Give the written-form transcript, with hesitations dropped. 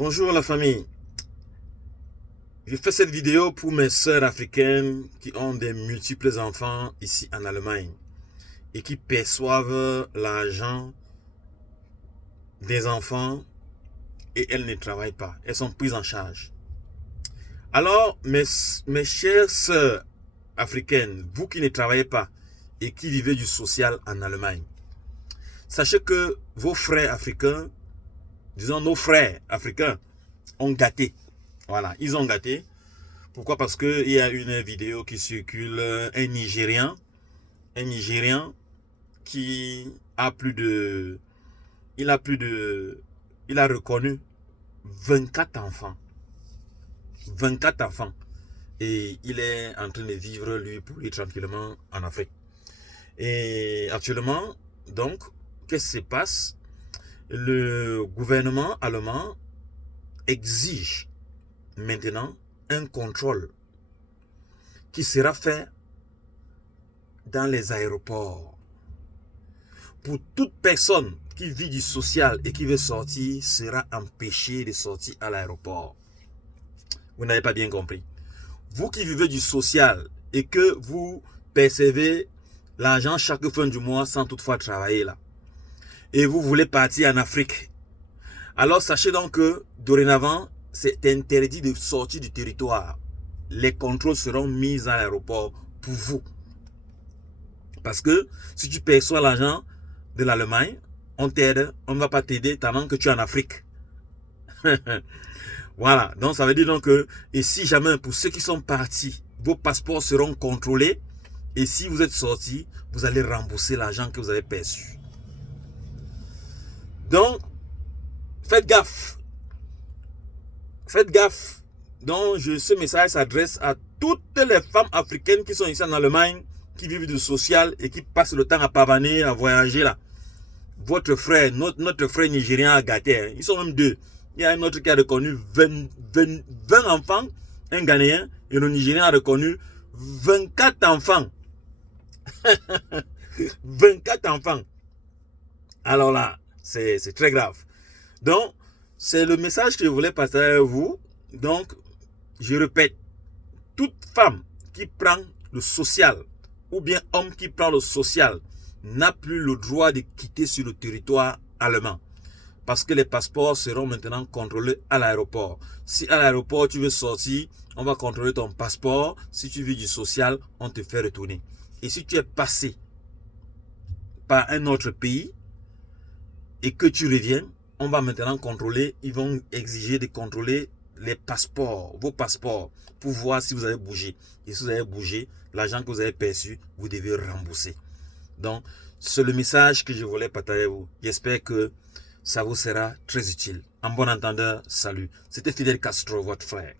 Bonjour la famille. Je fais cette vidéo pour mes sœurs africaines qui ont des multiples enfants ici en Allemagne et qui perçoivent l'argent des enfants et elles ne travaillent pas. Elles sont prises en charge. Alors, mes chères sœurs africaines, vous qui ne travaillez pas et qui vivez du social en Allemagne, sachez que vos frères africains, disons nos frères africains, ont gâté. Voilà, ils ont gâté. Pourquoi? Parce qu'il y a une vidéo qui circule, un Nigérian qui a il a reconnu 24 enfants. 24 enfants. Et il est en train de vivre, pour lui, tranquillement en Afrique. Et actuellement, donc, qu'est-ce qui se passe? Le gouvernement allemand exige maintenant un contrôle qui sera fait dans les aéroports. Pour toute personne qui vit du social et qui veut sortir sera empêchée de sortir à l'aéroport. Vous n'avez pas bien compris. Vous qui vivez du social et que vous percevez l'argent chaque fin du mois sans toutefois travailler là, et vous voulez partir en Afrique, alors sachez donc que dorénavant, c'est interdit de sortir du territoire. Les contrôles seront mis à l'aéroport pour vous. Parce que si tu perçois l'argent de l'Allemagne, on t'aide, on ne va pas t'aider pendant que tu es en Afrique. Voilà, donc ça veut dire donc que, et si jamais pour ceux qui sont partis, vos passeports seront contrôlés, et si vous êtes sortis, vous allez rembourser l'argent que vous avez perçu. Donc, faites gaffe. Faites gaffe. Donc, ce message s'adresse à toutes les femmes africaines qui sont ici en Allemagne, qui vivent du social et qui passent le temps à pavaner, à voyager là. Votre frère, notre frère nigérien a gâté. Hein. Ils sont même deux. Il y a un autre qui a reconnu 20 enfants, un Ghanéen, et le Nigérien a reconnu 24 enfants. 24 enfants. Alors là, c'est très grave. Donc, c'est le message que je voulais partager avec vous. Donc, je répète, toute femme qui prend le social, ou bien homme qui prend le social, n'a plus le droit de quitter sur le territoire allemand. Parce que les passeports seront maintenant contrôlés à l'aéroport. Si à l'aéroport tu veux sortir, on va contrôler ton passeport. Si tu vis du social, on te fait retourner. Et si tu es passé par un autre pays et que tu reviens, on va maintenant contrôler, ils vont exiger de contrôler les passeports, vos passeports, pour voir si vous avez bougé. Et si vous avez bougé, l'argent que vous avez perçu, vous devez rembourser. Donc, c'est le message que je voulais partager avec vous. J'espère que ça vous sera très utile. En bon entendeur, salut. C'était Fidel Castro, votre frère.